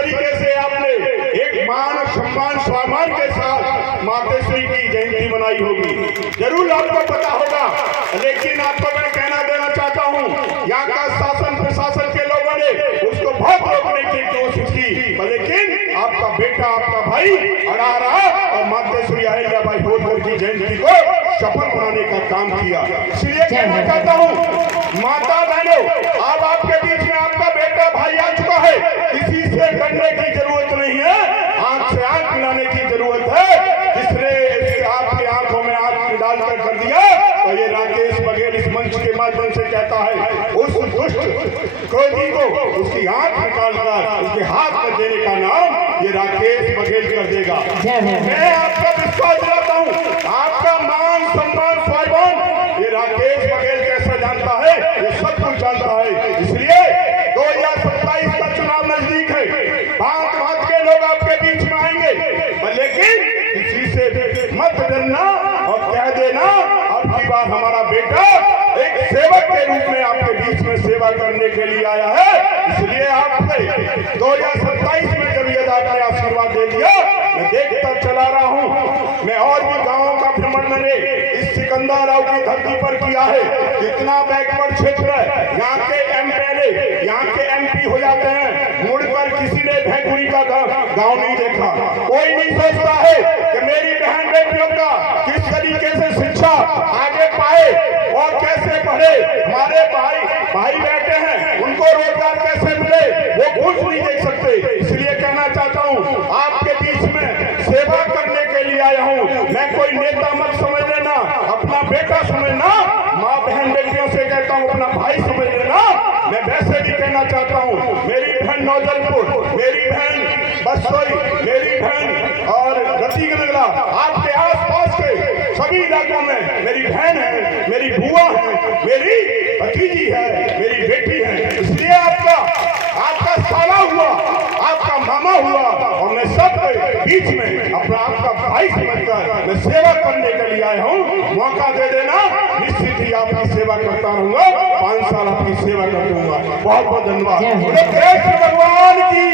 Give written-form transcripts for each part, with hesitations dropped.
तरीके से आपने एक मान सम्मान स्वाभिमान के साथ मातेश्वरी की जयंती मनाई होगी, जरूर आपको पता होगा। लेकिन आपको मैं कहना देना चाहता हूँ, यहाँ का शासन प्रशासन के लोगों ने उसको बहुत रोकने की कोशिश की, लेकिन आपका बेटा आपका भाई अड़ा रहा और मातेश्वरी अहिल्याबाई होलकर की जयंती को सफल बनाने का काम किया। इसलिए कहना चाहता हूँ माता बहनों, अब आपके बीच में आपका बेटा भाई आ चुका है, किसी से डरने की जरूरत नहीं है, आंख से आंख मिलाने की जरूरत है। जिसने आपकी आंखों में आंख डालकर कर दिया, तो ये राकेश बघेल इस मंच के माध्यम से कहता है उस दुष्ट क्रोधी को उसकी आंख निकालकर उसके हाथ में देने का नाम ये राकेश बघेल कर देगा। मैं आपका विश्वास दिलाता हूँ, आपका मान सम्मान स्वाभिमान ये राकेश बघेल कैसा जानता है, ये सब कुछ जानता है। इसलिए 2027 का चुनाव नजदीक है, भांत भांत के लोग आपके बीच में आएंगे, लेकिन किसी से मत डरना और कह देना अब की बार हमारा बेटा एक सेवक के रूप में आपके बीच में सेवा करने के लिए आया है। इसलिए आपसे 2027 में जब यदि आपने आशीर्वाद दे दिया, मैं देखता चला रहा हूँ। मैं और भी गांवों का भ्रमण मैंने इस सिकंदर राव की धरती पर किया है। कितना बैकवर्ड क्षेत्र है, यहाँ के एमएलए यहाँ के एमपी हो जाते हैं, मुड़कर किसी ने भैंकुरी का गांव नहीं देखा। कोई नहीं सोचता है कि मेरी बहन बेटियों का किस तरीके से शिक्षा आगे पाए और कैसे पढ़े, हमारे भाई बैठे हैं उनको रोजगार कैसे मिले, वो कुछ नहीं देख सकते। इसलिए कहना चाहता हूँ आपके बीच में सेवा करने के लिए आया हूँ। मैं कोई नेता मत समझ लेना, अपना बेटा समझना, माँ बहन बेटियों से कहता हूँ अपना भाई समझ लेना। मैं वैसे भी कहना चाहता हूँ, मेरी बहन नौजलपुर, मेरी बहन बसोई, मेरी बहन और रतिगंगला, आपके आसपास के सभी इलाकों में मेरी बहन है, मेरी बुआ है, मेरी भतीजी है, मेरी बेटी है। इसलिए आपका साला हुआ, आपका मामा हुआ, और मैं सब बीच में अपना आपका भाई समझकर मैं सेवा करने के लिए आया हूँ। मौका दे देना, निश्चित ही आपकी सेवा करता रहूंगा, 5 साल आपकी सेवा कर दूंगा। बहुत बहुत धन्यवाद। कृष्ण भगवान की,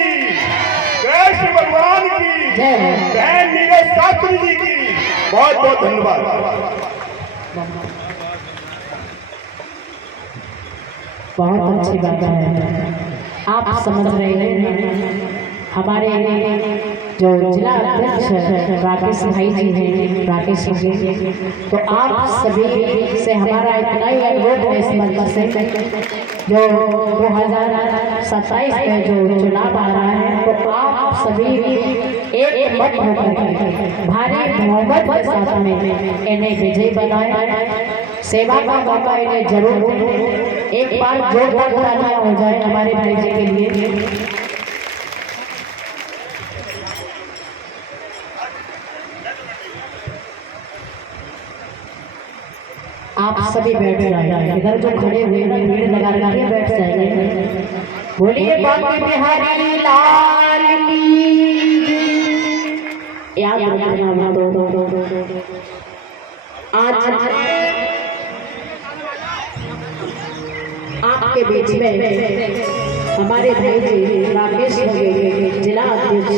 कृष्ण भगवान की, बहन नीरज शास्त्री जी की बहुत बहुत धन्यवाद। बहुत अच्छी बात है। आप समझ रहे हैं, हमारे जो जिला अध्यक्ष राकेश भाई जी हैं, राकेश जी, तो आप सभी से हमारा इतना ही अनुरोध है इस मंच से, जो 2027 में जो चुनाव आ रहा है, तो आप सभी एक मत होकर भारी बहुमत के साथ में इन्हें विजयी बनाए, सेवा का मौका इन्हें जरूर दें। एक बार जोरदार तालियां हो जाए हमारे भाई जी के लिए। आप सभी बैठ जाए, इधर जो खड़े हुए ना भीड़ लगा के बैठ जाएंगे। बोलिए बांके बिहारी लाल की, याद रखना आज आपके बीच में हमारे भाई जी राकेश जिला अध्यक्ष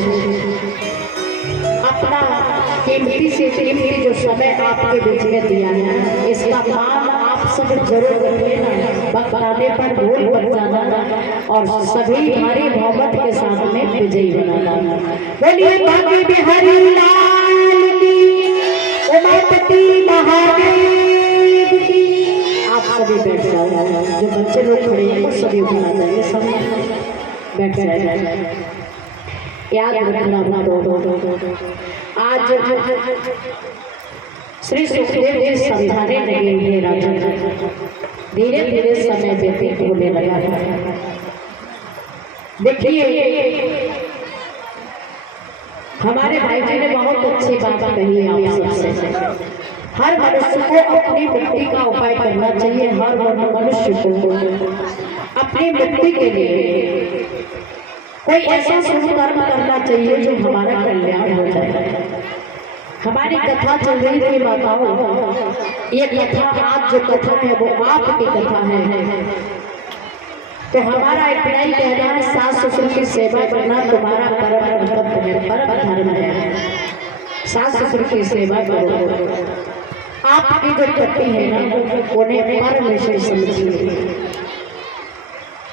अपना कीमती से कीमती जो समय आपके बीच में दिया है, इसका मान आप सब जरूर रख लेना, बताने पर भूल मत जाना और सभी हमारी मोहब्बत के साथ में विजयी बनाना। बोलिए बांके बिहारी लाल की, उमापति महादेव की। आप सभी बैठ जाओ, जो बच्चे लोग खड़े हैं वो सभी उठना चाहिए, सब बैठ जाए। याद रखना आज श्री सुखदेव जी समझाने लगे हैं राजा, धीरे धीरे समय व्यतीत होने लगा। देखिए हमारे भाई जी ने बहुत अच्छी बात कही है आप सबसे। हर मनुष्य को अपनी मुक्ति का उपाय करना चाहिए, हर मनुष्य को अपनी मुक्ति के लिए कोई ऐसा शुभ कर्म करना चाहिए जो हमारा कल्याण हो जाए। हमारी कथा चल रही थी माताओं, ये कथा आज जो कथा है वो आपकी कथा है। तो हमारा इतना ही कहना है, सास ससुर की सेवा करना तुम्हारा परम कर्तव्य है, परम धर्म है। सास ससुर की सेवा करो। आपकी जो पति है ना, उन्हें परमेश्वर समझिए,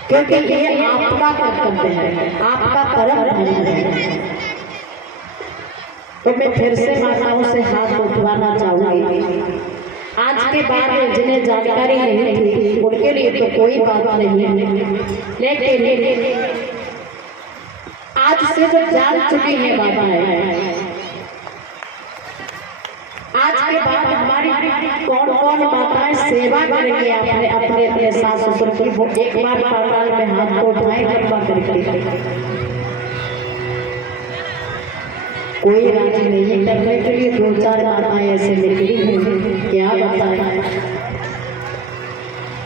क्योंकि ये आपका कर्तव्य है, आपका परम धर्म है। तो मैं फिर से माताओं से हाथ उठवाना चाहूंगी। आज के बाद जिन्हें जानकारी नहीं थी उनके लिए तो कोई बात नहीं, लेकिन आज से जो जान चुकी है माताएं, आज के बाद हमारी कौन कौन माताएं सेवा करेंगे अपने अपने अपने सास ससुर की, वो एक बार पाताल में हाथ को उठाए कृपा करके। कोई राजी नहीं करने के लिए, दो चार माताएं ऐसे निकली हैं, क्या बताएं।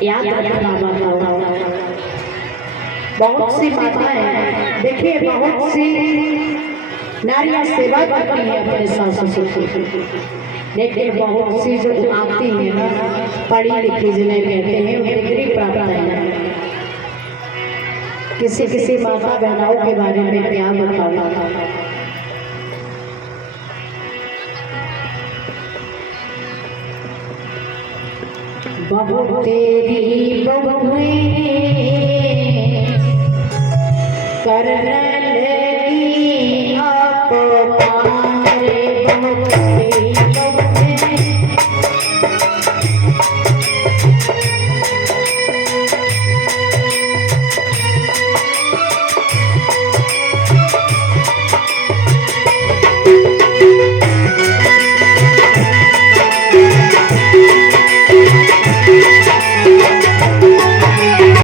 याद रखना माताओं, बहुत सी माताएं देखिए, बहुत सी नारियां सेवा करती हैं अपने सास ससुर की, लेकिन बहुत सी जो आती है ना, पढ़ी लिखी जिन्हें कहते हैं, डिग्री प्राप्त है। किसी किसी माता बहनाओं के बारे में क्या बताऊं। बहू तेरी बहुएं करने लगी अपमान रे, बहू तेरी